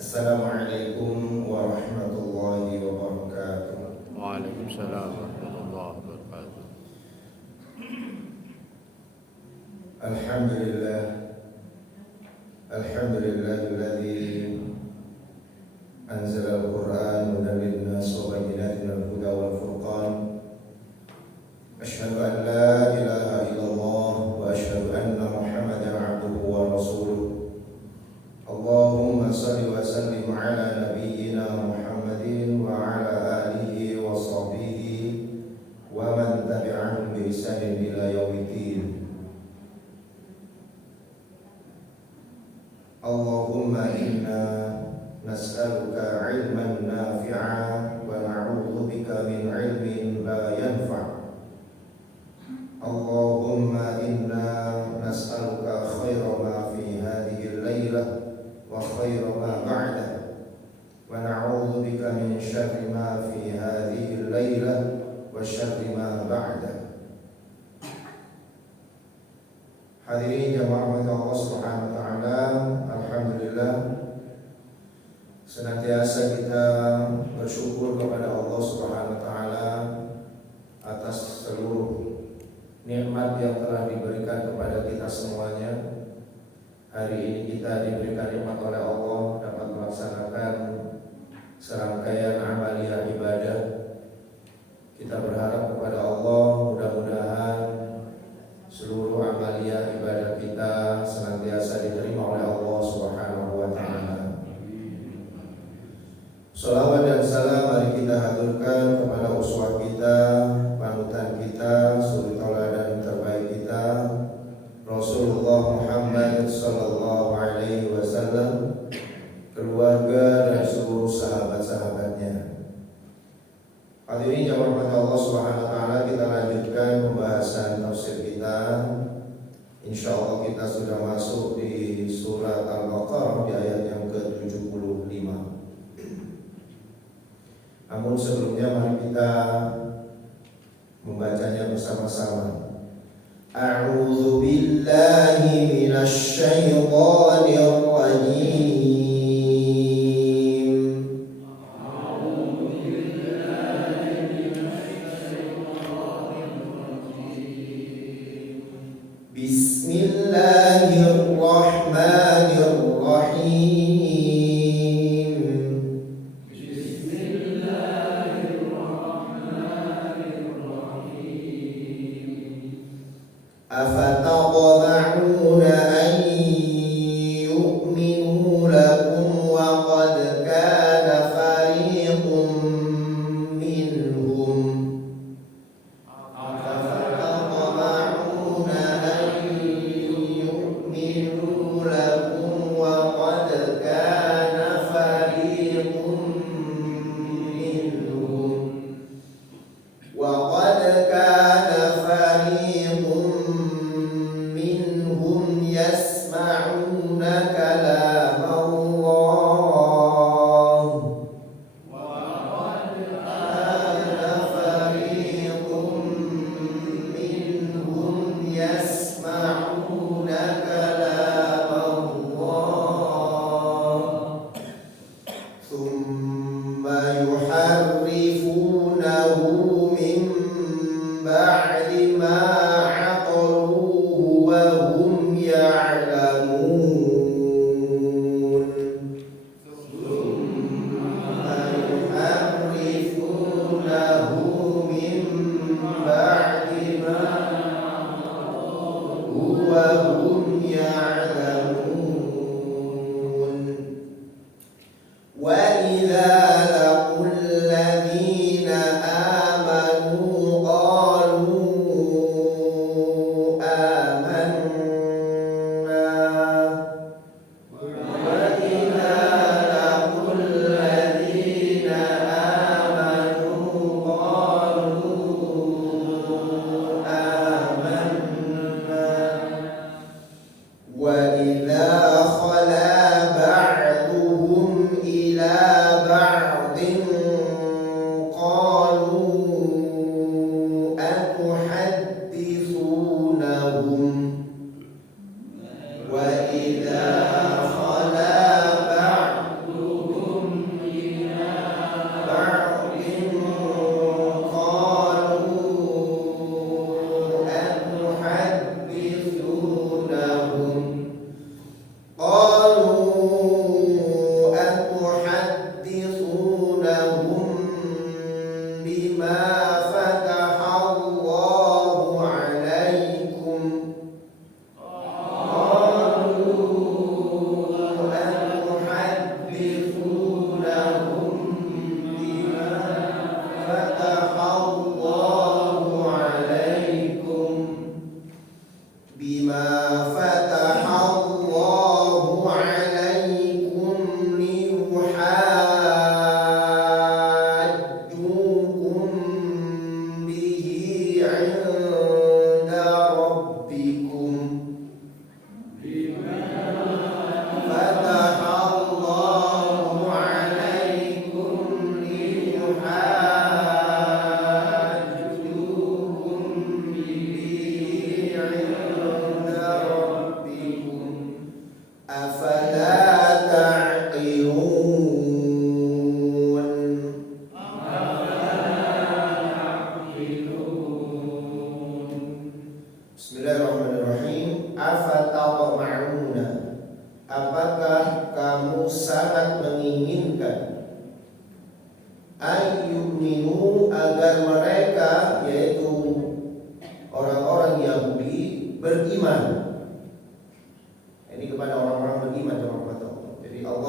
Assalamualaikum warahmatullahi wabarakatuh. Waalaikumsalam warahmatullahi wabarakatuh. Alhamdulillah, alhamdulillahilladzi anzala al-Qur'an hudan lin-nas wa bayyinatin minal huda wal furqan. Asyhadu an la ilaha illallah wa asyhadu anna Muhammadan 'abduhu wa rasuluh. Allahumma shalli wa sallim ala nabiyyina Muhammadin wa ala alihi wa sahbihi wa man tabi'ahum bi ihsanin ila yaumiddin. Allahumma inna nas'aluka 'ilman nafi'a wa na'udzu bika min 'ilmin la yanfa'. Allahumma inna nas'aluka khaira ma fi hadhihi al-lailah wa khairu ma ba'da wa na'udzu bika min syarri ma fi hadhihi al-lailah wa syarri ma ba'da. Hadirin jamaah Allah Subhanahu wa taala, alhamdulillah senantiasa kita bersyukur kepada Allah Subhanahu wa taala atas seluruh nikmat yang telah diberikan kepada kita semuanya. Hari ini kita diberikan nikmat oleh Allah dapat melaksanakan serangkaian amalia ibadah. Kita berharap kepada Allah mudah-mudahan seluruh amalia ibadah kita senantiasa diterima oleh Allah Subhanahu wa taala. Shalawat dan salam mari kita haturkan kepada uswah kita, panutan kita, suri tauladan terbaik kita, Rasulullah Muhammad sallallahu alaihi wasallam, keluarga dan seluruh sahabat-sahabatnya. Hadirin jamaah Allah Subhanahu wa taala, kita lanjutkan pembahasan tafsir kita. Insyaallah kita sudah masuk di surat Al-Baqarah di ayat yang ke-75. Namun sebelumnya mari kita membacanya bersama-sama. A'udzu billahi minasy syaithanir rajim. Bismillahirrahmanirrahim. أفتطمعون أن يؤمنوا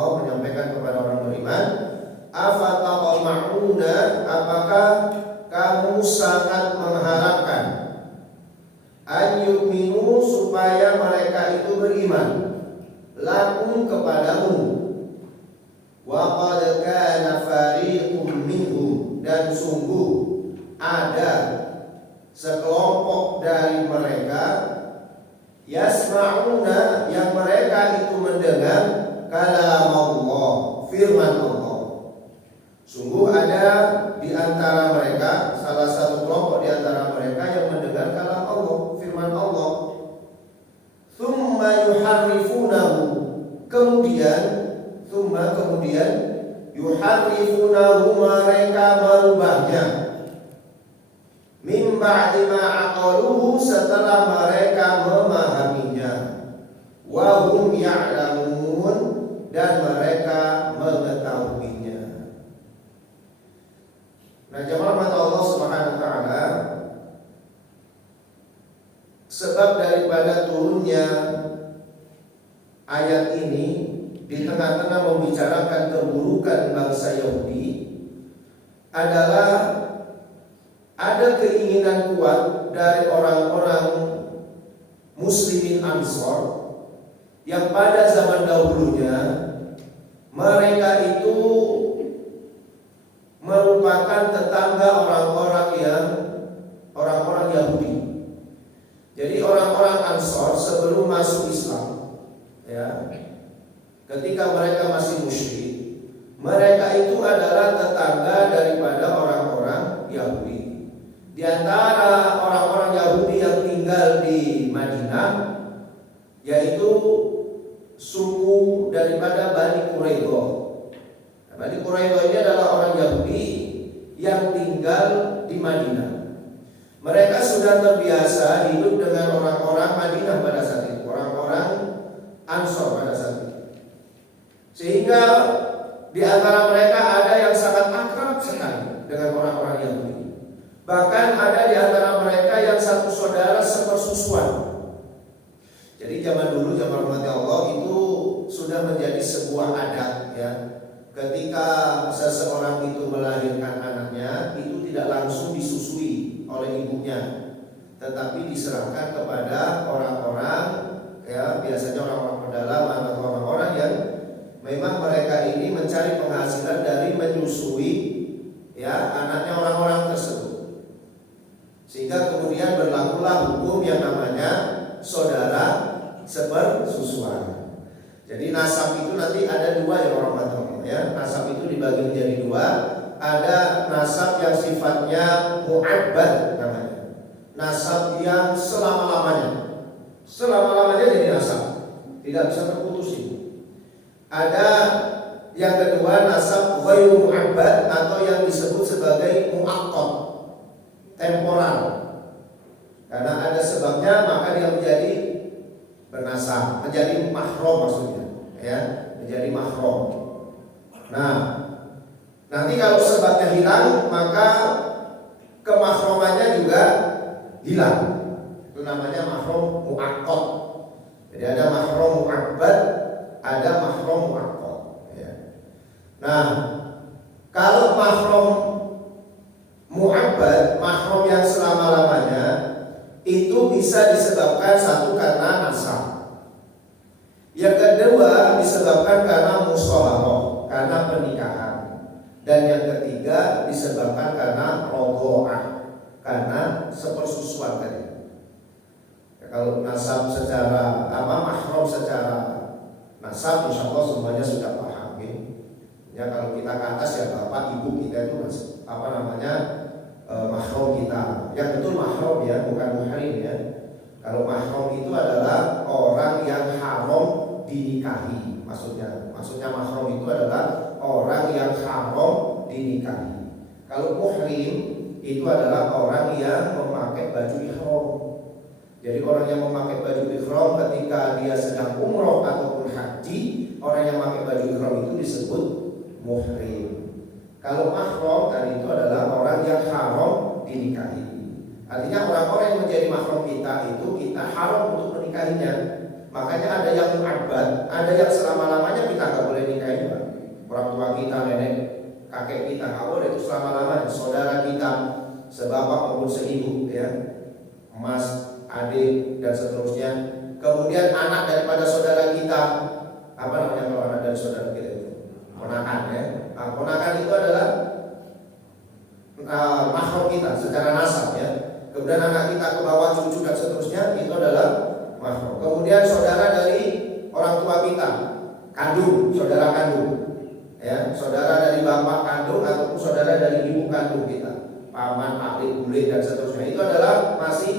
Allah menyampaikan kepada orang beriman, afataqma'una, apakah kamu sangat mengharapkan an yu'minu, supaya mereka itu beriman, lakum, kepadamu, wa qad kana fariqum minhum, dan sungguh ada sekelompok dari mereka, yasma'una, yang mereka itu mendengar kalam Allah, firman Allah. Sungguh ada di antara mereka, salah satu kelompok di antara mereka yang mendengar kalam Allah, firman Allah. Tsumma yuharrifunahu, kemudian yuharrifunahu, mereka merubahnya, min ba'di ma aqaluhu, setelah mereka memahaminya, wa hum ya'lamun, dan mereka mengetahuinya. Nah, jemaah mata Allah Subhanahu wa taala, sebab daripada turunnya ayat ini di tengah-tengah membicarakan keburukan bangsa Yahudi adalah ada keinginan kuat dari orang-orang muslimin Ansor yang pada zaman dahulunya mereka itu merupakan tetangga orang-orang Yahudi. Jadi orang-orang Ansor sebelum masuk Islam, ya, ketika mereka masih musyrik, mereka itu adalah tetangga daripada orang-orang Yahudi. Di antara orang-orang Yahudi yang tinggal di Madinah, yaitu suku daripada Bani Quraidah. Bani Quraidah ini adalah orang Yahudi yang tinggal di Madinah. Mereka sudah terbiasa hidup dengan orang-orang Madinah pada saat itu, orang-orang Ansor pada saat itu. Sehingga di antara mereka ada yang sangat akrab sekali dengan orang-orang Yahudi. Bahkan ada di antara mereka yang satu saudara sepersusuan. Jadi zaman dulu, zaman umat Allah itu sudah menjadi sebuah adat, ya. Ketika seseorang itu melahirkan anaknya, itu tidak langsung disusui oleh ibunya, tetapi diserahkan kepada orang-orang, ya, biasanya orang-orang pedalaman atau orang-orang yang memang mereka ini mencari penghasilan dari menyusui, ya, anaknya orang-orang tersebut. Sehingga kemudian berlakulah hukum yang namanya saudara sepersusuan. Jadi nasab itu nanti ada dua, ya orang-orang, ya. Nasab itu dibagi menjadi dua. Ada nasab yang sifatnya mu'abbad namanya, nasab yang selama-lamanya jadi nasab, tidak bisa terputus itu. Ada yang kedua nasab ghairu mu'abbad, atau yang disebut sebagai mu'aqqad, temporal. Karena ada sebabnya maka dia menjadi bernasab, menjadi mahram maksudnya, ya, menjadi mahram. Nah, nanti kalau sebabnya hilang, maka kemahromannya juga hilang. Itu namanya mahram mu'aqqad. Jadi ada mahram mu'abbad, ada mahram mu'aqqad, ya. Nah, kalau mahram mu'abbad, mahram yang selama-lamanya, itu bisa disebabkan satu karena nasab, yang kedua disebabkan karena musholahah, karena pernikahan, dan yang ketiga disebabkan karena rogoah, karena sepersusuan tadi. Ya, kalau nasab secara mahram secara nasab, insya Allah semuanya sudah paham, ya. Kalau kita ke atas, ya bapak ibu kita itu mahram kita. Yang betul mahram, ya, bukan muhrim, ya. Kalau mahram itu adalah orang yang haram dinikahi. Maksudnya mahram itu adalah orang yang haram dinikahi. Kalau muhrim itu adalah orang yang memakai baju ihram. Jadi orang yang memakai baju ihram ketika dia sedang umroh ataupun haji, orang yang memakai baju ihram itu disebut muhrim. Kalau mahram tadi itu adalah orang yang haram dinikahi. Artinya orang-orang yang menjadi mahram kita itu kita haram untuk menikahinya. Makanya ada yang mu'abbad, ada yang selama-lamanya kita nggak boleh nikahin orang tua kita, nenek, kakek kita, nggak boleh itu selama-lamanya. Saudara kita, sebapak maupun seibu, ya, emas, adik, dan seterusnya. Kemudian anak daripada saudara kita, apa namanya kalau anak dari saudara kita itu? Ponakan, ya. Nah, ponakan itu adalah mahram kita secara nasab, ya. Kemudian anak kita ke bawah, cucu dan seterusnya itu adalah mahram. Kemudian saudara dari orang tua kita, kandung, saudara kandung, ya, saudara dari bapak kandung ataupun saudara dari ibu kandung kita, paman, paklik, bule dan seterusnya, itu adalah masih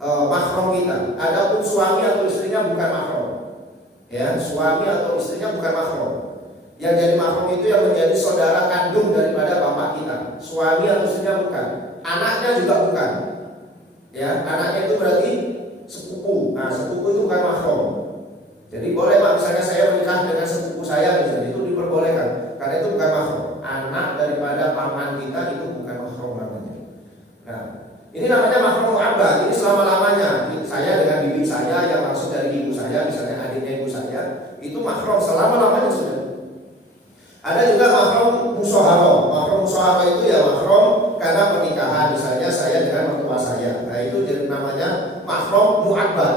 mahram kita. Adapun suami atau istrinya bukan mahram, ya, suami atau istrinya bukan mahram. Yang jadi mahram itu yang menjadi saudara kandung daripada bapak kita. Suami atau istrinya bukan, anaknya juga bukan, ya, anaknya itu berarti sepupu. Nah, sepupu itu bukan mahram. Jadi boleh Pak, misalnya saya menikah dengan sepupu saya misalnya, itu diperbolehkan karena itu bukan mahram. Anak daripada paman kita itu bukan mahram namanya. Nah, ini namanya mahram mu'abbad. Ini selama-lamanya. Saya dengan bibi saya yang langsung dari ibu saya, misalnya adiknya ibu saya, itu mahram selama-lamanya sudah. Ada juga mahram musyawarah. Mahram musyawarah itu ya mahram karena pernikahan, misalnya saya dengan mertua saya. Nah, itu jadi namanya mahram mu'abbad.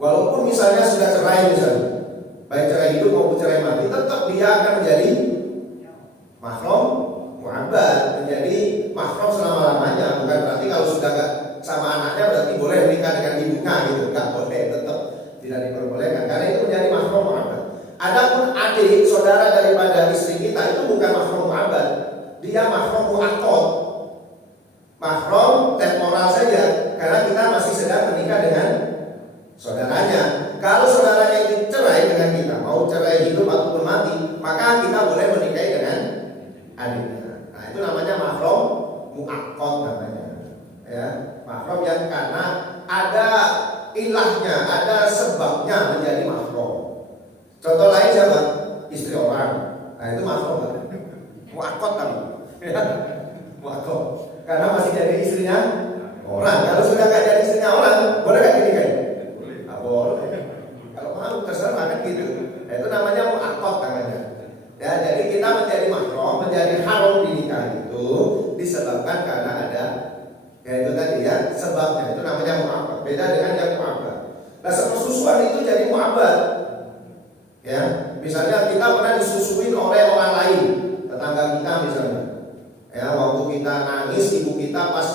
Walaupun misalnya sudah cerai misalnya, baik cerai hidup maupun cerai mati, tetap dia akan menjadi mahram mu'abbad, menjadi mahram selama-lamanya. Bukan berarti kalau sudah gak sama anaknya berarti boleh menikah dengan ibunya gitu, nggak boleh, tetap tidak diperbolehkan karena itu menjadi mahram mu'abbad. Adapun adik saudara daripada istri kita itu bukan mahram mu'abbad, dia mahram mu'aqqad, mahram temporal saja karena kita masih sedang menikah dengan saudaranya. Kalau saudaranya itu cerai dengan kita, mau cerai hidup ataupun mati, maka kita boleh menikahi dengan adiknya. Nah, itu namanya mahram mu'aqqad namanya, ya, mahram yang karena ada ilahnya, ada sebabnya menjadi mahram. Contoh lain siapa? Istri orang. Nah, itu mahram kan? Mu'aqqad kan? Ya, mu'aqqad. Karena masih jadi istrinya orang. Kalau sudah gak jadi istrinya orang, boleh gak dinikahi? Boleh. Boleh. Kalau mau terserah kan gitu. Nah, itu namanya mu'aqqad namanya. Ya, jadi kita menjadi mahram, menjadi haram dinikahi itu disebabkan karena ada, ya itu tadi ya, sebabnya. Itu namanya mu'aqqad. Beda dengan yang mu'abbad. Nah, sepersusuan itu jadi mu'abbad. Ya, misalnya kita pernah disusuin oleh orang lain, tetangga kita misalnya. Ya, waktu kita nangis, ibu kita pas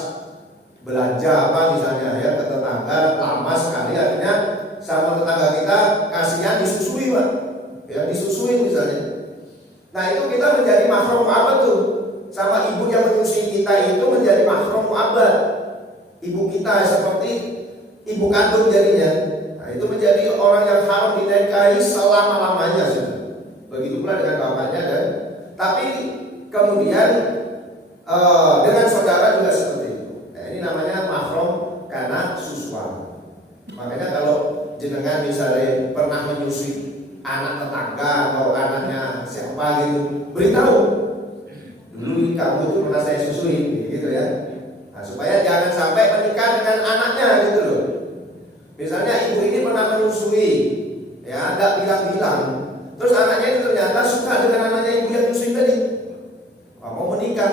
belanja apa misalnya ya ke tetangga lama sekali, akhirnya sama tetangga kita kasihan disusui Pak. Ya, disusuin misalnya. Nah, itu kita menjadi mahram mu'abbad tuh. Sama ibu yang menyusui kita itu menjadi mahram mu'abbad. Ibu kita seperti ibu kandung jadinya. Nah, itu menjadi orang yang haram dinikahi selama-lamanya sudah. Begitu pula dengan bapaknya dan tapi kemudian dengan saudara juga seperti itu. Nah, ini namanya mahram karena susuan. Makanya kalau jenengan misalnya pernah menyusui anak tetangga atau anaknya siapa gitu, beritahu dulu kamu itu pernah saya susui gitu ya. Nah, supaya jangan sampai menikah dengan anaknya gitu loh. Misalnya ibu ini pernah menyusui, ya, enggak bilang-bilang. Terus anaknya ini ternyata suka dengan anaknya ibu yang menyusui tadi. Mau menikah,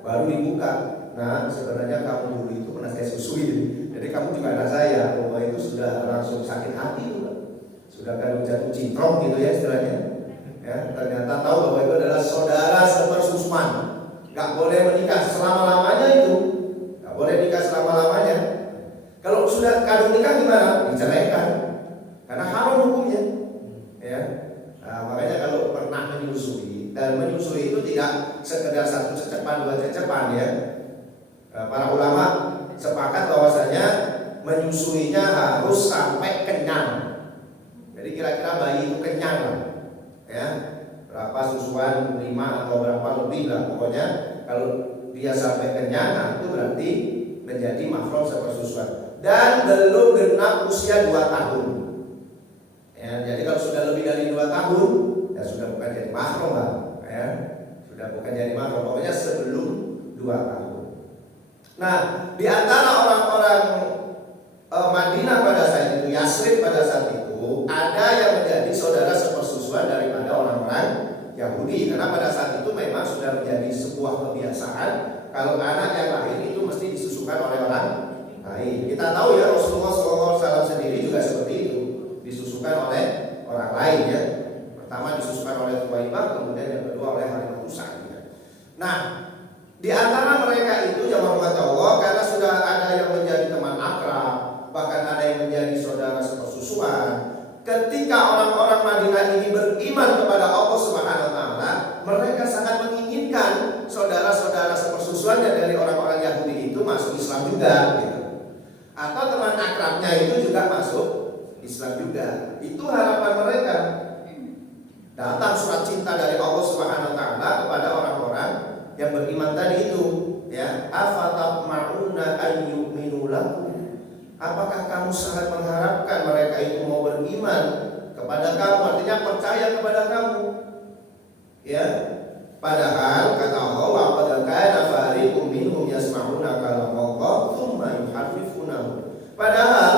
baru dibuka. Nah, sebenarnya kamu dulu itu pernah saya susui. Jadi kamu juga anak saya. Bahwa itu sudah langsung sakit hati juga. Sudah kan jatuh cintrong gitu ya istilahnya. Ya, ternyata tahu bahwa itu adalah saudara sepersusuan. Gak boleh menikah selama-lamanya itu. Gak boleh nikah selama-lamanya. Kalau sudah kado nikah gimana? Diceraikan. Karena haram hukumnya. Ya. Nah, makanya kalau pernah menyusui, dan menyusui itu tidak sekedar satu cecepan, dua cecepan ya. Para ulama sepakat bahwasanya menyusuinya harus sampai kenyang. Jadi kira-kira bayi itu kenyang lah. Ya. Berapa susuan, 5 atau berapa lebih lah. Pokoknya kalau dia sampai kenyang, nah itu berarti menjadi mahram sepersusuan. Dan belum genap usia 2 tahun. Ya, jadi kalau sudah lebih dari 2 tahun, ya sudah bukan jadi mahram lah. Ya, sudah bukan jadi mahram. Pokoknya sebelum 2 tahun. Nah, di antara orang-orang Madinah pada saat itu, Yasrib pada saat itu, ada yang menjadi saudara sepersusuan daripada orang-orang Yahudi, karena pada saat itu memang sudah menjadi sebuah kebiasaan kalau anak yang lahir itu mesti disusukan oleh orang lain. Kita tahu ya, Rasulullah SAW sendiri juga seperti itu, disusukan oleh orang lain ya. Pertama disusukan oleh Thuwaibah, kemudian yang kedua oleh Halimah Sa'diyah. Nah, di antara mereka itu yang hormat Allah, karena sudah ada yang menjadi teman akrab, bahkan ada yang menjadi saudara sepersusuan. Ketika orang-orang Madinah ini beriman kepada Allah Subhanahu wa taala, mereka sangat menginginkan saudara-saudara sepersusuannya dari orang-orang Yahudi itu masuk Islam juga gitu. Atau teman akrabnya itu juga masuk Islam juga. Itu harapan mereka. Datang surat cinta dari Allah Subhanahu wa taala kepada orang-orang yang beriman tadi itu, ya. Afatatma'una an yu'minu lakum. Apakah kamu sangat mengharapkan mereka itu mau beriman kepada kamu, artinya percaya kepada kamu? Ya. Padahal kata Allah, wa qad kana fariqum minhum yasma'una kalam Allah tsumma yuharrifunahu. Padahal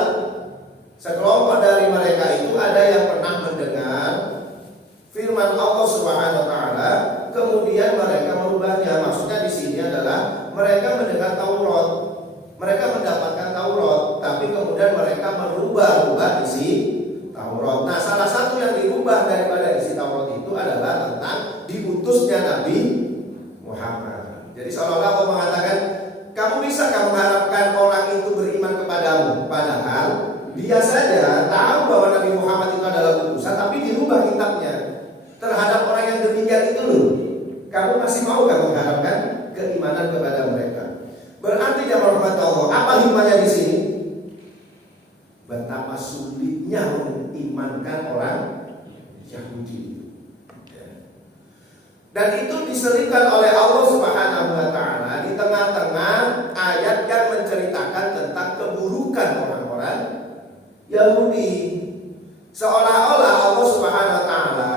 sekelompok dari mereka itu ada yang pernah mendengar firman Allah Subhanahu wa taala, kemudian mereka merubahnya. Maksudnya di sini adalah mereka mendengar Taurat, mereka mendapatkan Taurat, tapi kemudian mereka merubah isi Taurat. Nah, salah satu yang dirubah daripada isi Taurat itu adalah tentang diutusnya Nabi Muhammad. Jadi seolah-olah Allah mengatakan, kamu bisa mengharapkan orang itu beriman kepadamu, padahal dia saja tahu bahwa Nabi Muhammad itu adalah utusan, tapi dirubah kitabnya. Terhadap orang yang demikian itu loh, kamu masih mau mengharapkan keimanan kepada mereka? Berarti ya rahmat Allah, apa hikmahnya di sini? Betapa sulitnya mengimankan orang Yahudi. Dan itu diselipkan oleh Allah Subhanahu wa taala di tengah-tengah ayat yang menceritakan tentang keburukan orang-orang Yahudi. Seolah-olah Allah Subhanahu wa taala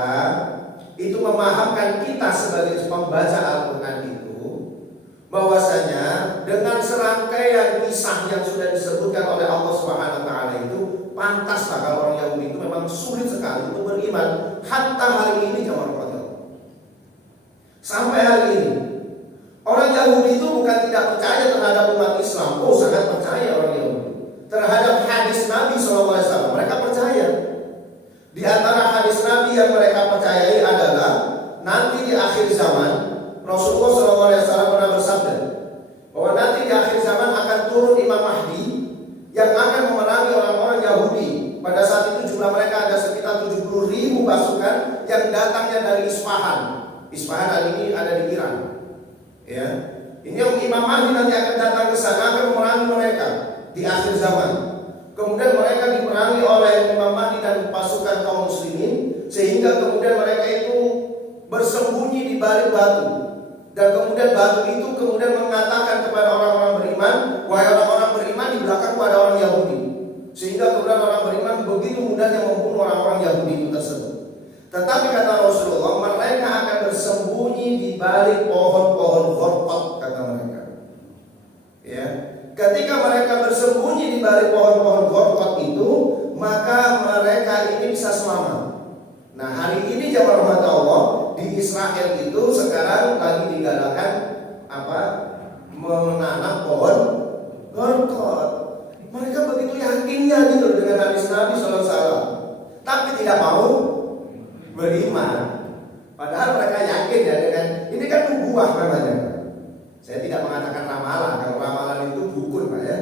itu memahamkan kita sebagai pembaca Al-Qur'an itu bahwasanya dengan serangkaian kisah yang sudah disebutkan oleh Allah Subhanahu wa taala itu pantaslah kalau orang Yahudi itu memang sulit sekali untuk beriman. Hatta hari ini jamaah Allah. Sampai hari ini orang Yahudi itu bukan tidak percaya terhadap umat Islam. Oh, sangat percaya orang Yahudi. Terhadap hadis Nabi SAW mereka percaya. Di antara hadis Nabi yang mereka percayai adalah nanti di akhir zaman Rasulullah SAW pernah bersabda bahwa nanti di akhir zaman akan turun Imam Mahdi yang akan memerangi orang-orang Yahudi. Pada saat itu jumlah mereka ada sekitar 70.000 pasukan yang datangnya dari Isfahan. Isfahan hari ini ada di Iran. Ya, ini Imam Mahdi nanti akan datang ke sana akan memerangi mereka di akhir zaman. Kemudian mereka diperangi oleh Imam Mahdi dan pasukan kaum muslimin, sehingga kemudian mereka itu bersembunyi di balik batu. Dan kemudian batu itu kemudian mengatakan kepada orang-orang beriman, wahai orang-orang beriman, di belakangku ada orang Yahudi. Sehingga kemudian orang beriman begitu mudahnya membunuh orang-orang Yahudi itu tersebut. Tetapi kata Rasulullah, mereka akan bersembunyi di balik pohon-pohon khorqat, kata mereka. Ya. Ketika mereka bersembunyi di balik pohon-pohon khorqat itu, maka mereka ini bisa selamat. Nah, hari ini jamaah rahmat Allah di Israel itu sekarang lagi digalakan menanam pohon khorqat. Mereka begitu yakinnya gitu dengan hadis Nabi SAW, tapi tidak mau beriman. Padahal mereka yakin ya dengan ini kan nubuah namanya. Saya tidak mengatakan ramalan, kalau ramalan itu dukun Pak ya.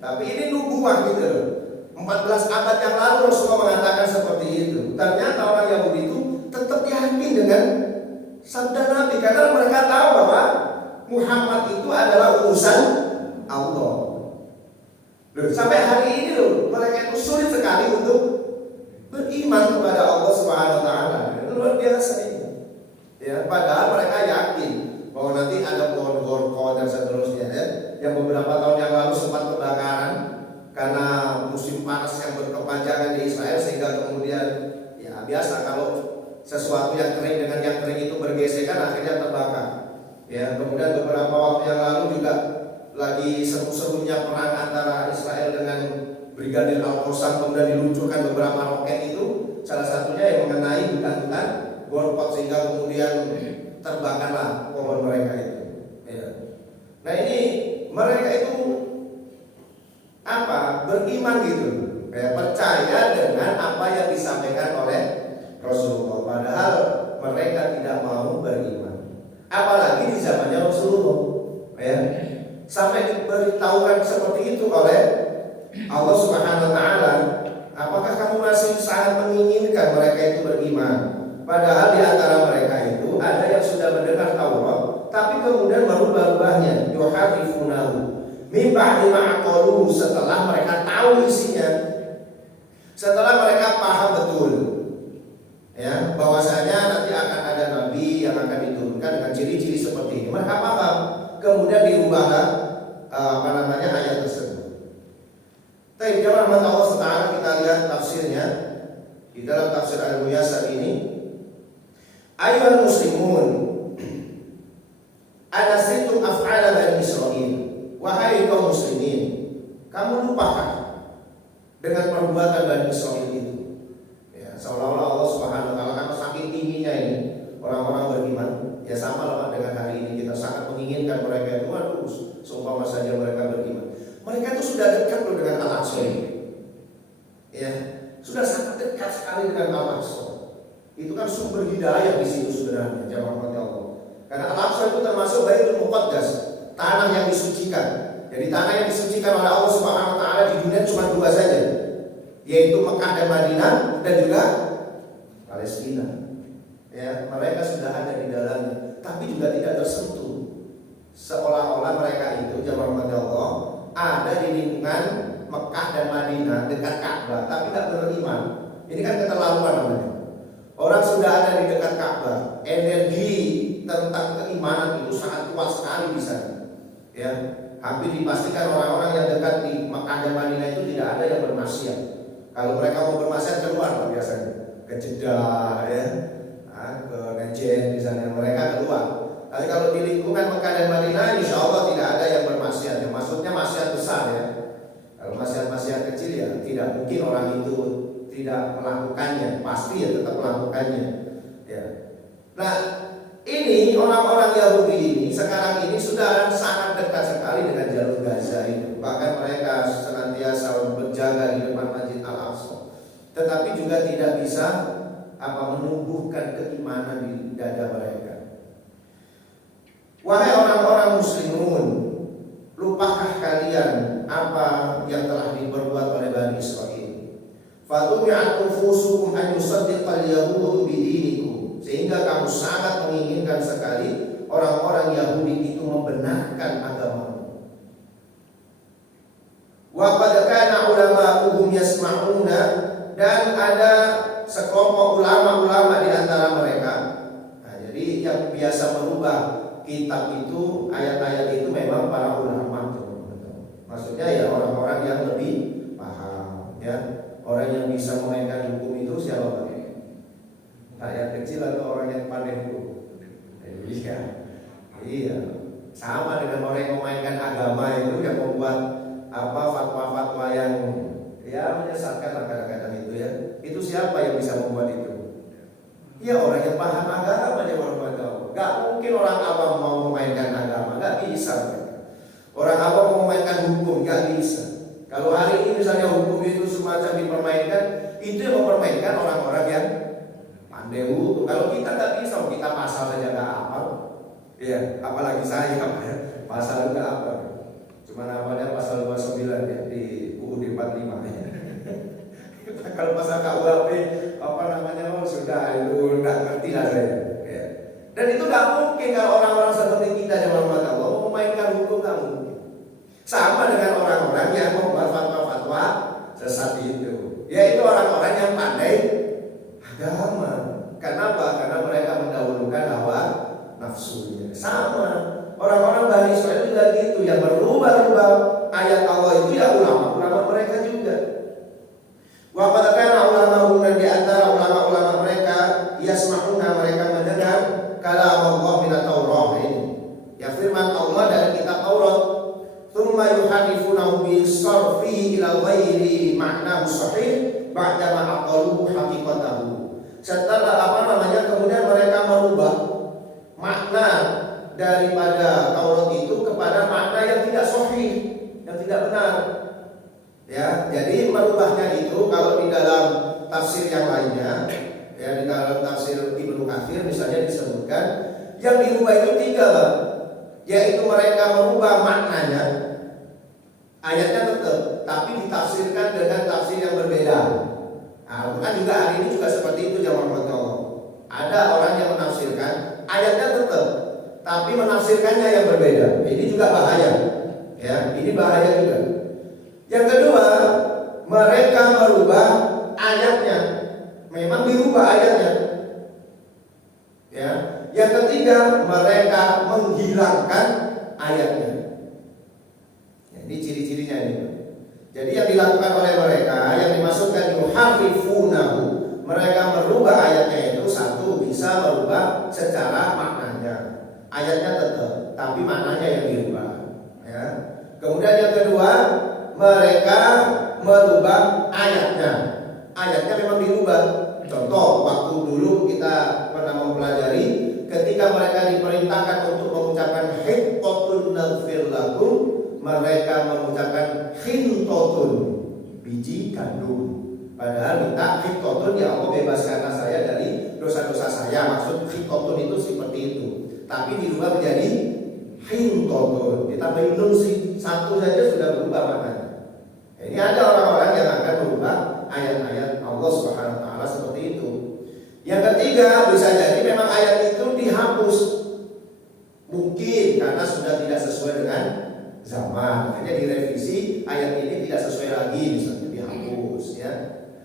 Tapi ini nubuah gitu loh. 14 abad yang lalu Rasulullah mengatakan seperti itu. Ternyata orang Yahudi itu tetap yakin dengan sabda Nabi karena mereka tahu bahwa Muhammad itu adalah utusan Allah. Loh, sampai hari ini loh mereka itu sulit sekali untuk beriman kepada Allah Subhanahu wa taala. Itu luar biasa ini. Ya, padahal mereka yakin bahwa nanti ada pohon khorqat dan seterusnya ya. Yang beberapa tahun yang lalu sempat kebakaran karena musim panas yang berkepanjangan di Israel, sehingga kemudian ya biasa kalau sesuatu yang kering dengan yang kering itu bergesekan akhirnya terbakar. Ya, kemudian beberapa waktu yang lalu juga lagi seru-serunya perang antara Israel dengan Brigadir Al-Qassam, kemudian diluncurkan beberapa roket itu, salah satunya yang mengenai hutan-hutan golpot sehingga kemudian terbakarlah pohon mereka itu. Ya. Nah ini mereka itu beriman gitu, percaya dengan apa yang disampaikan oleh Rasulullah. Padahal mereka tidak mau beriman. Apalagi di zamannya Rasulullah, ya. Sampai diberitahukan seperti itu oleh Allah Subhanahu wa taala, apakah kamu masih sangat menginginkan mereka itu beriman? Padahal di antara mereka itu ada yang sudah mendengar Taurat, tapi kemudian merubah-rubahnya, yuharifunahu min ba'di ma aqaluhu, setelah mereka tahu isinya, setelah mereka paham betul, ya, bahwasanya nanti akan ada nabi yang akan diturunkan dengan ciri-ciri seperti ini. Mereka paham, kemudian dirubahlah ayat tersebut. Tapi jamaah rahmat Allah Taala, kita lihat tafsirnya di dalam tafsir Al-Muyassar ini. Ayyuhal muslimun, anasitum af'ala Bani Israil. Wahai kaum muslimin, kamu lupakah dengan perbuatan Bani Israil itu? Ya, seolah-olah Allah Subhanahu wa taala karena saking inginnya ini orang-orang beriman, ya sama lah dengan hari ini kita sangat menginginkan mereka itu, aduh, seumpama saja mereka beriman. Mereka itu sudah dekat loh dengan Al-Aqsa. Ya, sudah sangat dekat sekali dengan Al-Aqsa. Itu kan sumber hidayah di situ sebenarnya, jamaah Allah. Karena Al-Aqsa itu termasuk Baitul Muqaddas, tanah yang disucikan. Jadi tanah yang disucikan oleh Allah Subhanahu wa taala di dunia cuma dua saja, yaitu Mekah dan Madinah, dan juga Palestina. Ya, mereka sudah ada di dalamnya, tapi juga tidak tersentuh. Seolah-olah mereka itu, jamaah Allah, ada di lingkungan Mekah dan Madinah dekat Ka'bah, tapi tidak beriman. Ini kan keterlaluan namanya. Orang sudah ada di dekat Ka'bah, energi tentang keimanan itu sangat kuat sekali di sana. Ya, hampir dipastikan orang-orang yang dekat di Mekah dan Madinah itu tidak ada yang bermaksiat. Kalau mereka mau bermaksiat keluar biasanya, ke Jeddah, ya, ke Najd misalnya, mereka keluar. Tapi kalau di lingkungan Mekah dan Madinah, insya Allah tidak ada yang bermaksiat. Ya, maksudnya maksiat besar ya. Kalau maksiat-maksiat kecil ya tidak mungkin orang itu tidak melakukannya, pasti ya tetap melakukannya. Ya. Nah, ini orang-orang Yahudi ini sekarang ini sudah sangat dekat sekali dengan jalur Gaza itu. Bahkan mereka senantiasa berjaga di depan Masjid Al-Aqsa. Tetapi juga tidak bisa menumbuhkan keimanan di dada mereka. Wahai orang-orang muslimun, lupakah kalian apa yang telah diperbuat oleh Bani Israil? Fatumi'at nufusukum an yusaddiqal yahudu bidinikum, sehingga kamu sangat menginginkan sekali orang-orang Yahudi itu membenarkan agamamu. Wa qad kana ulama'uhum yasma'una, dan ada sekelompok ulama-ulama di antara mereka. Nah, jadi yang biasa merubah kitab itu, ayat-ayat itu memang para ulama. Maksudnya ya orang-orang yang lebih paham, ya. Orang yang bisa memainkan hukum itu siapa Pak? Rakyat kecil atau orang yang pandai hukum? Iya. Sama dengan orang yang memainkan agama itu, yang membuat fatwa-fatwa yang ya menyesatkan kadang-kadang itu ya. Itu siapa yang bisa membuat itu? Ya orang yang paham agama aja orang tahu. Gak mungkin orang awam mau memainkan agama, gak bisa. Orang awam mau memainkan hukum, gak bisa. Kalau hari ini misalnya hukum itu semacam dipermainkan, itu yang mempermainkan orang-orang yang pandai hukum. Kalau kita nggak bisa, kita pasal saja nggak hafal, ya, apalagi saya, ya, pasal nggak hafal. Cuma namanya pasal 29 ya di UUD 45. Kalau pasal KUHP sudah itu nggak ngerti lah saya. Ya. Dan itu nggak mungkin kalau orang-orang seperti kita yang Allah mau memainkan hukum, nggak mungkin. Sama dengan orang-orang yang membuat fatwa-fatwa sesat itu, yaitu orang-orang yang pandai agama. Kenapa? Karena mereka mendahulukan hawa nafsunya. Sama orang-orang Bani Israil juga gitu, yang berubah-ubah ayat Allah itu ya ulama-ulama mereka juga. Wa qad kana ulama di antara ulama-ulama mereka yasma'una, mereka mendengar kalam Allah min at-Taurat ini. Ya firman Allah dari kitab Taurat. Tsumma yuharifunahu bi sarfihi ila ghairi ma'nahu sahih ba'da ma daripada Taurat itu kepada makna yang tidak sahih, yang tidak benar. Ya, jadi merubahnya itu kalau di dalam tafsir yang lainnya, ya di dalam tafsir Ibnu Katsir misalnya disebutkan yang dirubah itu 3, Bang. Yaitu mereka merubah maknanya, ayatnya tetap, tapi ditafsirkan dengan tafsir yang berbeda. Al-Quran juga hari ini juga seperti itu jamaah Allah. Ada orang yang menafsirkan ayatnya tetap, tapi menafsirkannya yang berbeda. Ini juga bahaya. Ya, ini bahaya juga. Yang kedua, mereka merubah ayatnya. Memang dirubah ayatnya. Ya. Yang ketiga, mereka menghilangkan ayatnya. Ya, ini ciri-cirinya ini. Jadi yang dilakukan oleh mereka yang dimaksudkan yuharrifunahu, mereka merubah ayatnya itu satu bisa merubah secara maknanya. Ayatnya tetap, tapi maknanya yang dirubah. Ya. Kemudian yang kedua, mereka merubah ayatnya. Ayatnya memang dirubah. Contoh, waktu dulu kita pernah mempelajari ketika mereka diperintahkan untuk mengucapkan hiqqatun naghfir lakum, mereka mengucapkan khintotun, biji gandum. Padahal minta hiqqatun, ya Allah bebaskanlah saya dari dosa-dosa saya. Maksud hiqqatun itu seperti itu. Tapi dirubah menjadi khintotun. Kita belum satu saja sudah berubah maknanya. Ini ada orang-orang yang akan berubah ayat-ayat Allah Subhanahu wa taala seperti itu. Yang ketiga, bisa jadi memang ayat itu dihapus. Mungkin karena sudah tidak sesuai dengan zaman, makanya direvisi, ayat ini tidak sesuai lagi, misalnya dihapus ya.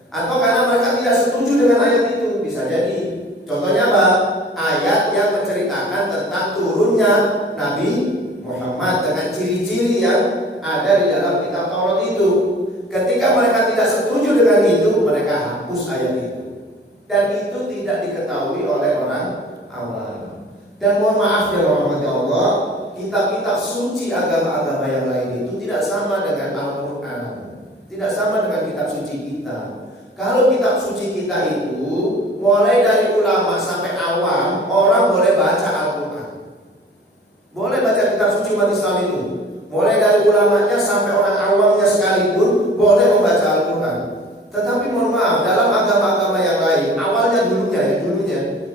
Atau karena mereka tidak setuju dengan ayat itu, bisa jadi. Contohnya apa? Ayat yang menceritakan tentang turunnya Nabi Muhammad dengan ciri-ciri yang ada di dalam kitab Taurat itu. Ketika mereka tidak setuju dengan itu, mereka hapus ayat itu. Dan itu tidak diketahui oleh orang awam. Dan mohon maaf ya rahmati Allah, kitab-kitab suci agama-agama yang lain itu tidak sama dengan Al-Quran, tidak sama dengan kitab suci kita. Kalau kitab suci kita itu mulai dari ulama sampai awam, orang boleh baca Al-Quran, boleh baca kitab suci umat Islam itu. Mulai dari ulamanya sampai orang awamnya sekalipun boleh membaca Al-Quran. Tetapi mohon maaf, dalam agama-agama yang lain, awalnya dulunya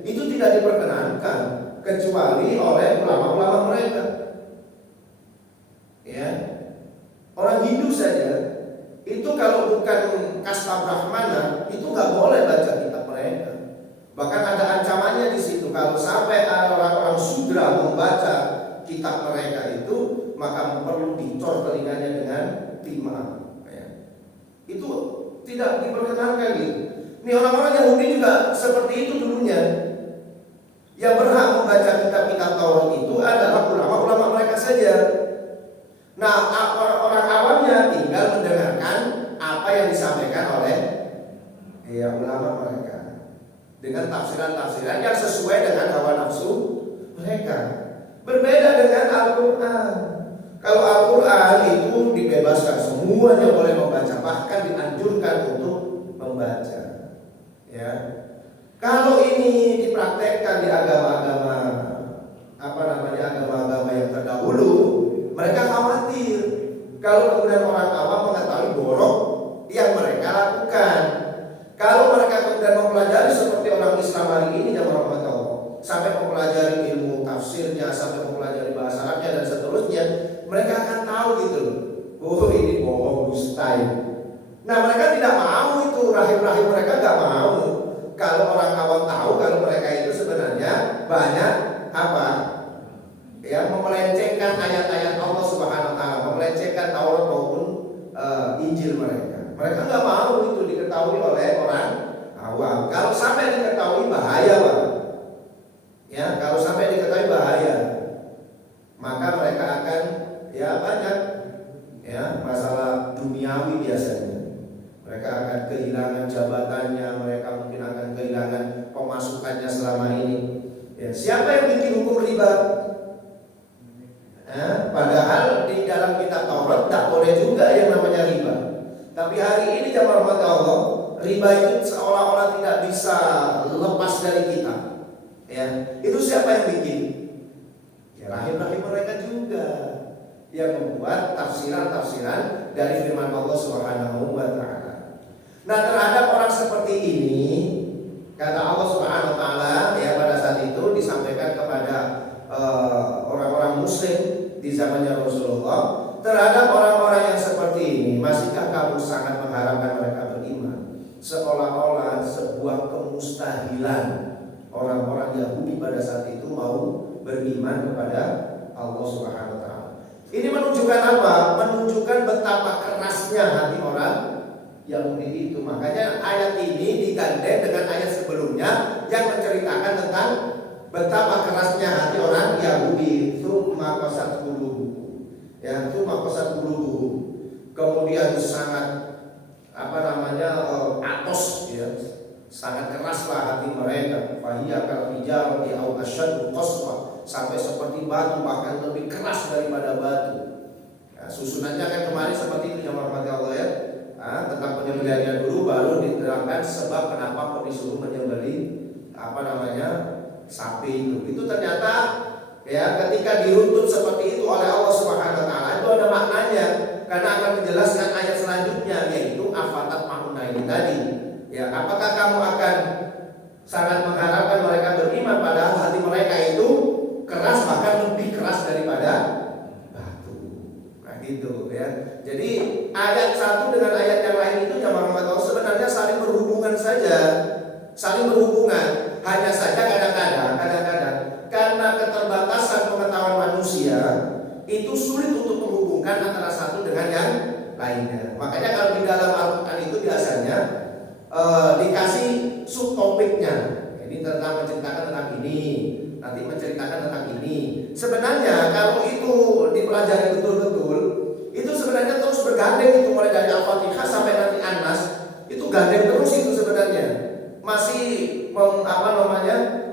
itu tidak diperkenankan kecuali oleh ulama-ulama mereka. Ya, orang Hindu saja itu kalau bukan kasta Brahmana itu nggak boleh baca kitab mereka. Bahkan ada ancamannya di situ, kalau sampai ada orang-orang Sudra membaca kitab mereka itu, maka perlu dicor telinganya dengan timah. Ya. Itu tidak diperkenankan gitu. Ini orang-orang Yahudi juga seperti itu dulunya. Yang berhak membaca kitab-kitab Taurat itu adalah ulama-ulama mereka saja. Nah, orang awamnya tinggal mendengarkan apa yang disampaikan oleh ulama mereka dengan tafsiran-tafsiran yang sesuai dengan hawa nafsu mereka. Berbeda dengan Al-Quran. Kalau Al-Quran itu dibebaskan, semuanya boleh membaca, bahkan dianjurkan untuk membaca. Ya. Kalau ini dipraktekkan di agama-agama agama-agama yang terdahulu, mereka khawatir kalau kemudian orang awam mengetahui borok yang mereka lakukan. Kalau mereka kemudian mempelajari seperti orang Islam hari ini, jamaah Allah, sampai mempelajari ilmu tafsirnya, sampai mempelajari bahasa Arabnya dan seterusnya, mereka akan tahu gitu, oh ini bohong, dusta. Nah mereka tidak mau itu, rahim-rahim mereka nggak mau. Kalau orang awam tahu kalau mereka itu sebenarnya banyak memelencengkan ayat-ayat Allah Subhanahu Wa Taala, memelencengkan Taurat maupun Injil mereka. Mereka nggak mau itu diketahui oleh orang awam. Kalau sampai diketahui bahaya, Pak. Ya, kalau sampai diketahui bahaya, maka mereka akan banyak masalah duniawi biasanya. Mereka akan kehilangan jabatannya, mereka mungkin akan kehilangan pemasukannya selama ini. Ya, siapa yang bikin hukum riba? Padahal di dalam kitab Taurat tak boleh juga yang namanya riba. Tapi hari ini jamaah rahmat Allah, riba itu seolah-olah tidak bisa lepas dari kita. Ya, itu siapa yang bikin? Ya rahim-rahim mereka juga yang membuat tafsiran-tafsiran dari firman Allah Subhanahu wa taala. Nah, terhadap orang seperti ini kata Allah Subhanahu wa taala ya pada saat itu disampaikan kepada orang-orang muslim di zamannya Rasulullah, terhadap orang-orang yang seperti ini masihkah kamu sangat mengharapkan mereka beriman? Seolah-olah sebuah kemustahilan orang-orang Yahudi pada saat itu mau beriman kepada Allah Subhanahu wa taala. Ini menunjukkan apa? Menunjukkan betapa kerasnya hati orang Yahudi itu. Makanya ayat ini digandeng dengan ayat sebelumnya yang menceritakan tentang betapa kerasnya hati orang Yahudi. Tsumma qasat qulubuhum. Ya, tsumma qasat qulubuhum. Kemudian sangat atos ya. Sangat keraslah hati mereka. Fahiya kal hijarati aw asyaddu qaswa, sampai seperti batu bahkan lebih keras daripada batu. Ya, susunannya kan kemarin seperti itu yang rahmati Allah ya. Tentang penyembelihannya dulu baru diterangkan sebab kenapa kok disuruh menyembelih sapi itu. Itu ternyata ya ketika diruntut seperti itu oleh Allah Subhanahu wa taala itu ada maknanya, karena akan menjelaskan ayat selanjutnya yaitu afatat mauna ini tadi. Ya, apakah kamu akan sangat mengharapkan mereka beriman padahal hati mereka itu keras, bahkan lebih keras daripada batu. Nah gitu ya. Jadi ayat satu dengan ayat yang lain itu jamaah sebenarnya saling berhubungan saja. Saling berhubungan. Hanya saja kadang-kadang karena keterbatasan pengetahuan manusia itu sulit untuk menghubungkan antara satu dengan yang lainnya. Makanya kalau di dalam Al-Quran itu biasanya dikasih subtopiknya. Ini tentang menceritakan tentang ini, nanti menceritakan tentang ini. Sebenarnya kalau itu dipelajari betul-betul, itu sebenarnya terus bergandeng itu mulai dari Al-Fatihah sampai nanti An-Nas, itu gandeng terus itu sebenarnya. Masih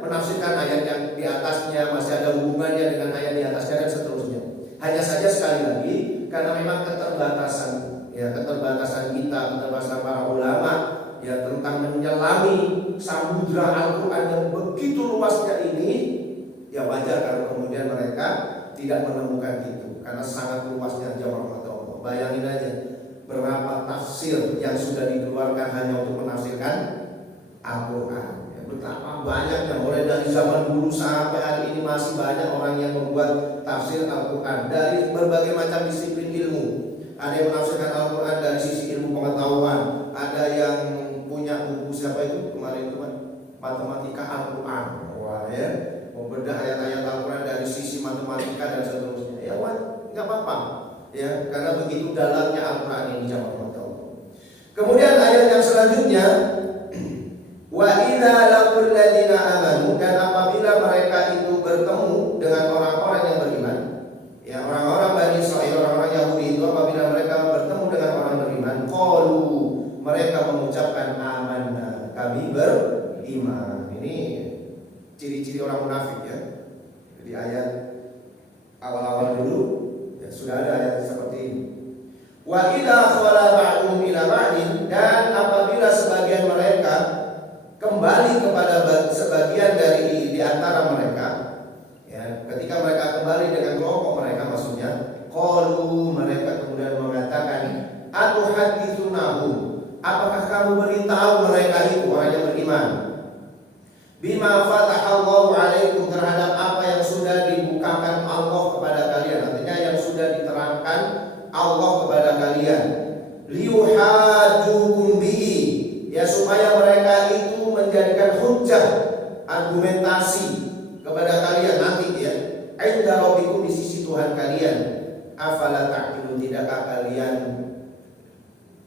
menafsirkan ayat yang di atasnya, masih ada hubungannya dengan ayat di atasnya dan seterusnya. Hanya saja sekali lagi karena memang keterbatasan kita, keterbatasan para ulama ya tentang menyelami samudra Al-Quran yang begitu luasnya ini, ya wajar kalau kemudian mereka tidak menemukan itu karena sangat luasnya jamaah Allah. Bayangin aja berapa tafsir yang sudah dikeluarkan hanya untuk menafsirkan Al-Quran. Ya, betapa banyaknya, mulai dari zaman dulu sampai hari ini masih banyak orang yang membuat tafsir Al-Quran dari berbagai macam disiplin ilmu. Ada yang menafsirkan Al-Quran dari sisi ilmu pengetahuan, ada yang punya buku siapa itu kemarin itu kan matematika Al-Quran. Wah ya, membedah ayat-ayat Al-Quran dari sisi matematika dan seterusnya. Ya wah, nggak apa-apa. Ya, karena begitu dalamnya Al-Quran ini jamaah Allah. Kemudian ayat yang selanjutnya, wa idza laqul ladzina amanu, dan apabila mereka itu bertemu dengan orang-orang yang beriman, ya orang-orang Bani Israil, orang-orang Yahudi itu apabila mereka bertemu dengan orang beriman, qalu, mereka mengucapkan amanna, kami beriman. Ini ciri-ciri orang munafik ya. Jadi ayat awal-awal dulu ya, sudah ada ayat seperti ini. Wa idza khala ba'dhum ila ba'din, dan apabila sebagian mereka kembali kepada sebagian dari di antara mereka, ya, ketika mereka kembali dengan kelompok mereka maksudnya, qalu, mereka kemudian mengatakan, atuhadditsunahum, apakah kamu beritahu mereka itu orang yang beriman, bima fatahallahu alaikum, terhadap apa yang sudah dibukakan Allah kepada kalian, artinya yang sudah diterangkan Allah kepada kalian, liyuhajjukum bihi, ya supaya mereka itu menjadikan hujjah, argumentasi kepada kalian nanti ya, inda rabbikum, di sisi Tuhan kalian. Afala ta'qilun, tidakkah kalian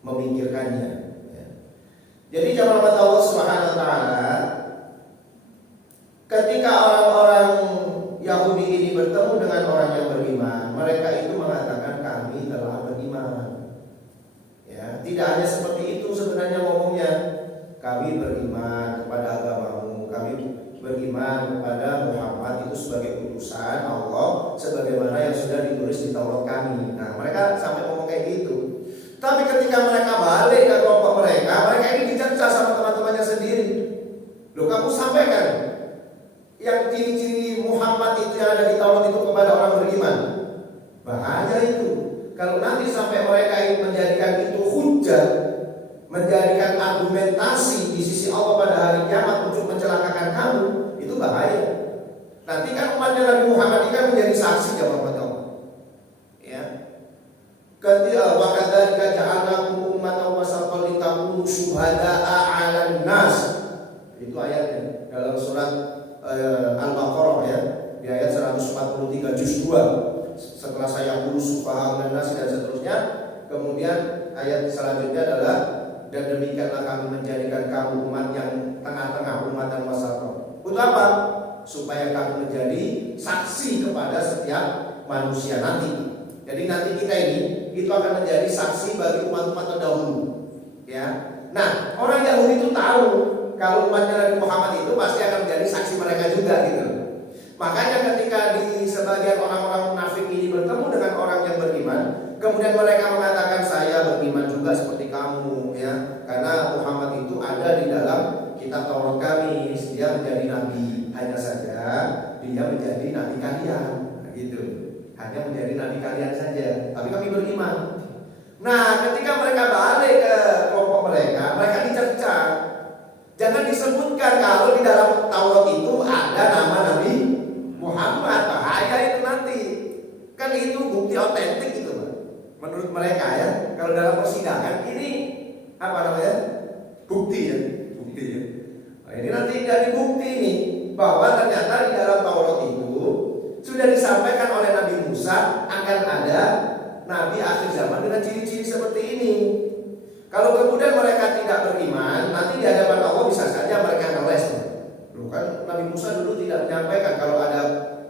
memikirkannya ya. Jadi jamaah Allah Subhanahu wa taala, ketika orang-orang Yahudi ini bertemu dengan orang yang beriman, mereka itu mengatakan kami telah beriman. Ya, tidak hanya seperti itu sebenarnya ngomongnya. Kami beriman kepada agamamu, kami beriman kepada Muhammad itu sebagai utusan Allah, sebagaimana yang sudah ditulis di Taurat kami. Nah, mereka sampai ngomong kayak gitu. Tapi ketika mereka balik ke kelompok mereka ini dicerca sama teman-temannya sendiri. Loh, kamu sampaikan yang ciri-ciri Muhammad itu yang ada di Taurat itu kepada orang beriman. Bahaya itu. Kalau nanti sampai mereka itu menjadikan itu hujah, menjadikan argumentasi di sisi Allah pada hari kiamat untuk mencelakakan kamu, itu bahaya. Nanti kan umatnya Nabi Muhammad ini kan menjadi saksi jawab Allah. Ya. Ketika wa kadzalika ja'alnakum ummatan wasatan litakunu syuhada'a 'alan nas. Itu ayatnya dalam surat Al-Baqarah ya, di ayat 143 juz 2. Setelah saya urus sufaha dan nasi dan seterusnya, kemudian ayat selanjutnya adalah dan demikianlah kami menjadikan kamu umat yang tengah-tengah, umat dan wasatan. Untuk apa? Supaya kamu menjadi saksi kepada setiap manusia nanti. Jadi nanti kita ini itu akan menjadi saksi bagi umat-umat terdahulu. Ya. Nah, orang Yahudi itu tahu kalau umatnya Nabi Muhammad itu pasti akan menjadi saksi mereka juga gitu. Makanya ketika di sebagian orang-orang munafik ini bertemu dengan orang yang beriman, kemudian mereka mengatakan saya beriman juga seperti kamu ya, karena Muhammad itu ada di dalam kitab Taurat kami, dia menjadi nabi, hanya saja dia menjadi nabi kalian, gitu. Hanya menjadi nabi kalian saja, tapi kami beriman. Nah, ketika mereka balik ke kelompok mereka dicerca. Jangan disebutkan kalau di dalam Taurat itu ada nama Nabi Muhammad, bahaya itu nanti. Kan itu bukti otentik itu, menurut mereka ya. Kalau dalam persidangan ini apa namanya? Bukti ya, bukti ya. Nah, ini nanti jadi bukti nih bahwa ternyata di dalam Taurat itu sudah disampaikan oleh Nabi Musa akan ada Nabi akhir zaman dengan ciri-ciri seperti ini. Kalau kemudian mereka tidak beriman, nanti di hadapan Allah bisa saja mereka ngeles. Loh kan Nabi Musa dulu tidak menyampaikan kalau ada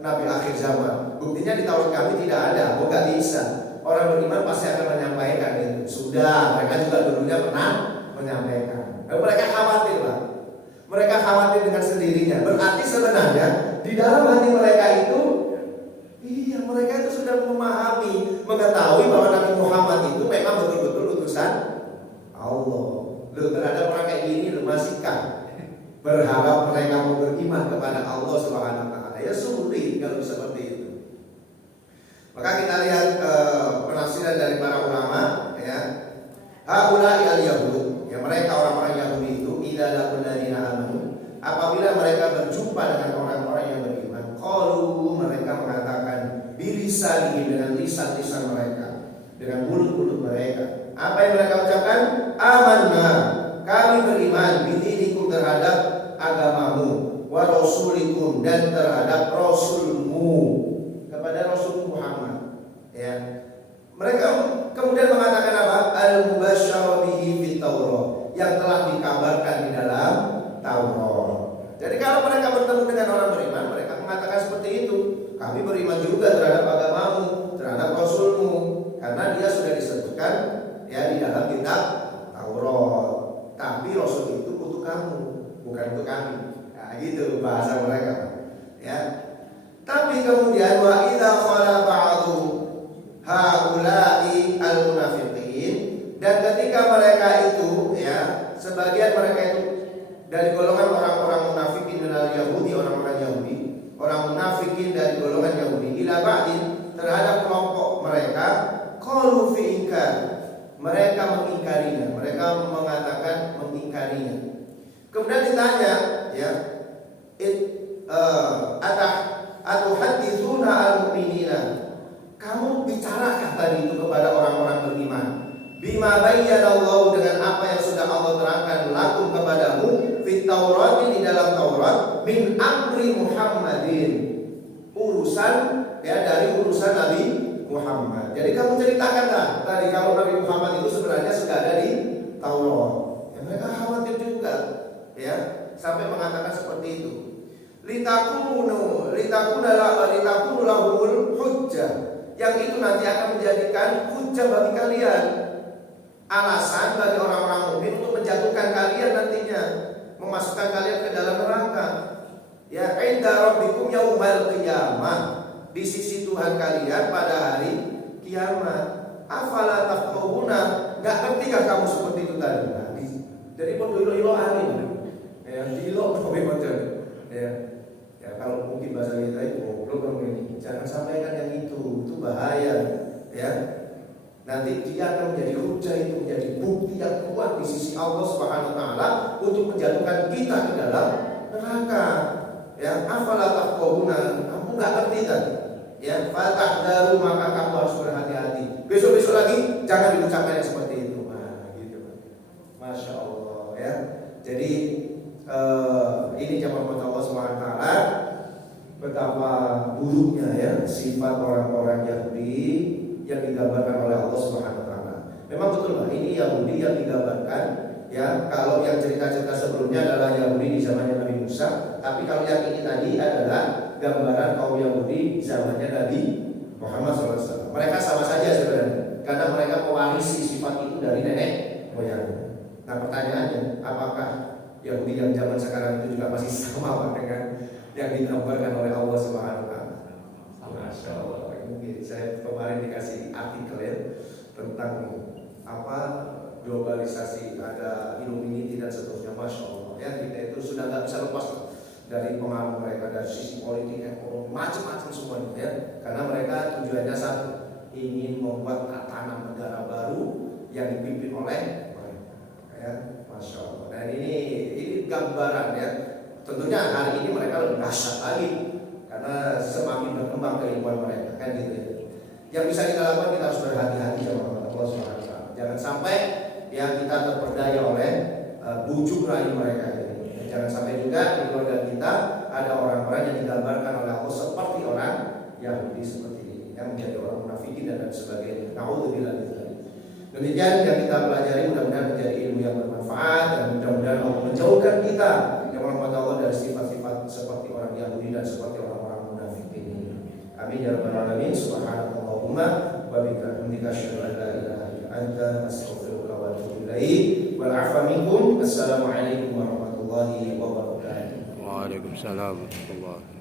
Nabi akhir zaman. Buktinya di Taurat kami tidak ada, nggak bisa. Orang beriman pasti akan menyampaikan itu. Sudah, mereka juga dulunya pernah menyampaikan. Dan mereka khawatir lah. Mereka khawatir dengan sendirinya. Berarti sebenarnya di dalam hati mereka itu, iya mereka itu sudah memahami, mengetahui bahwa Nabi Muhammad itu memang betul-betul utusan Allah. Lu terhadap orang kayak gini lu masihkah berharap mereka mau beriman kepada Allah Subhanahu wa taala? Ya sulit kalau seperti itu. Maka kita lihat penafsiran dari para ulama ya. Haula'i al-yahud, ya mereka orang-orang Yahudi itu idza laqul ladina amanu, apabila mereka berjumpa dengan orang-orang yang beriman, qalu mereka mengatakan bilisanihim, dengan lisan-lisan mereka, dengan mulut-mulut mereka. Apa yang mereka ucapkan? Amanna, kami beriman bidinikum terhadap agamamu, wa rasulikum, dan terhadap rasulmu, kepada Rasul Muhammad. Ya. Mereka kemudian mengatakan apa? Al-mubasysyara bihi fit Taurat, yang telah dikabarkan di dalam Taurat. Jadi kalau mereka bertemu dengan orang beriman, mereka mengatakan seperti itu. Kami beriman juga terhadap agamamu, terhadap rasulmu, karena dia sudah disebutkan ya di dalam kitab Taurat. Tapi Rasul itu untuk kamu, bukan untuk kami. Nah, gitu bahasa mereka. Ya. Tapi kemudian wa idza khala ba'du haula'i al-munafiqin, dan ketika mereka itu ya, sebagian mereka itu dari golongan orang-orang munafikin dari Yahudi, orang-orang Yahudi, orang munafikin dari golongan Yahudi ila ba'din, terhadap kelompok mereka, qalu fi inkar, mereka mengingkarinya, mereka mengatakan mengingkarinya. Kemudian ditanya, ya, atuhadditsuna al-mu'minina, kamu bicarakah tadi itu kepada orang-orang beriman? Bima bayyanallahu, dengan apa yang sudah Allah terangkan lakum kepadamu fit Taurat, di dalam Taurat, min amri Muhammadin, urusan ya dari urusan Nabi Muhammad. Jadi kamu ceritakanlah tadi kalau Nabi Muhammad itu sebenarnya sudah ada di Taurat. Ya, mereka khawatir juga ya, sampai mengatakan seperti itu. Litakunu lahumul hujjah, yang itu nanti akan menjadikan hujjah bagi kalian, alasan bagi orang-orang mukmin untuk menjatuhkan kalian nantinya, memasukkan kalian ke dalam neraka. Ya, inda rabbikum yaumal qiyamah, di sisi Tuhan kalian pada hari kiamat. Afala tafqahuna, enggak ngertikah kamu seperti itu tadi? Nah, jadi podo ilo-iloan ini. Ya, ilo kok macam. Ya. Ya kalau mungkin bahasa kita itu goblok kan dia akan menjadi hujah, itu menjadi bukti yang kuat di sisi Allah Subhanahu wa taala untuk menjatuhkan kita ke dalam neraka. Ya, afala taqawuna, kamu enggak ngerti kan? Ya, fatahdaru, maka kamu harus berhati-hati. Besok-besok lagi jangan diucapkan yang seperti itu. Nah, gitu. Masya Allah ya. Jadi ini jamaah Allah Subhanahu wa taala, betapa buruknya ya sifat orang-orang Yahudi yang digambarkan oleh Allah Subhanahu wa taala. Memang betul lah, ini Yahudi yang digambarkan ya. Kalau yang cerita-cerita sebelumnya adalah Yahudi di zamannya Nabi Musa, tapi kalau yang ini tadi adalah gambaran kaum Yahudi di zamannya Nabi Muhammad SAW. Mereka sama saja sebenarnya, karena mereka mewarisi sifat itu dari nenek moyang. Nah pertanyaannya, apakah Yahudi yang zaman sekarang itu juga masih sama dengan yang digambarkan oleh Allah Subhanahu wa taala? Masya Allah. Mungkin saya kemarin dikasih artikel ya tentang apa globalisasi, ada Illuminati dan seterusnya. Masya Allah ya, kita itu sudah nggak bisa lepas dari pengaruh mereka dari sisi politik, ekonomi, macam-macam semuanya ya. Karena mereka tujuannya satu, ingin membuat tatanan negara baru yang dipimpin oleh mereka ya. Masya Allah. Dan ini gambaran ya. Tentunya hari ini mereka lebih dahsyat lagi karena semakin berkembang keilmuan mereka kan gitu ya. Yang bisa kita lakukan, kita harus berhati-hati sama Allah Subhanahu wa taala. Jangan sampai ya kita terperdaya oleh bujuk rayu mereka gitu. Jangan sampai juga di keluarga kita ada orang-orang yang digambarkan oleh Allah seperti orang Yahudi seperti ini, yang menjadi orang munafikin dan lain sebagainya. Nauzubillah min dzalik. Demikian yang kita pelajari, mudah-mudahan menjadi ilmu yang bermanfaat dan mudah-mudahan Allah menjauhkan kita yang rahmat Allah dari sifat-sifat seperti orang Yahudi dan seperti orang-orang munafik ini. Amin ya rabbal alamin. Subhanallahumma wa bihamdika asyhadu an la ilaha illa anta astaghfiruka wa atubu ilaik. Wal 'afwa minkum. Assalamualaikum warahmatullahi wabarakatuh. Waalaikumsalam warahmatullahi wabarakatuh.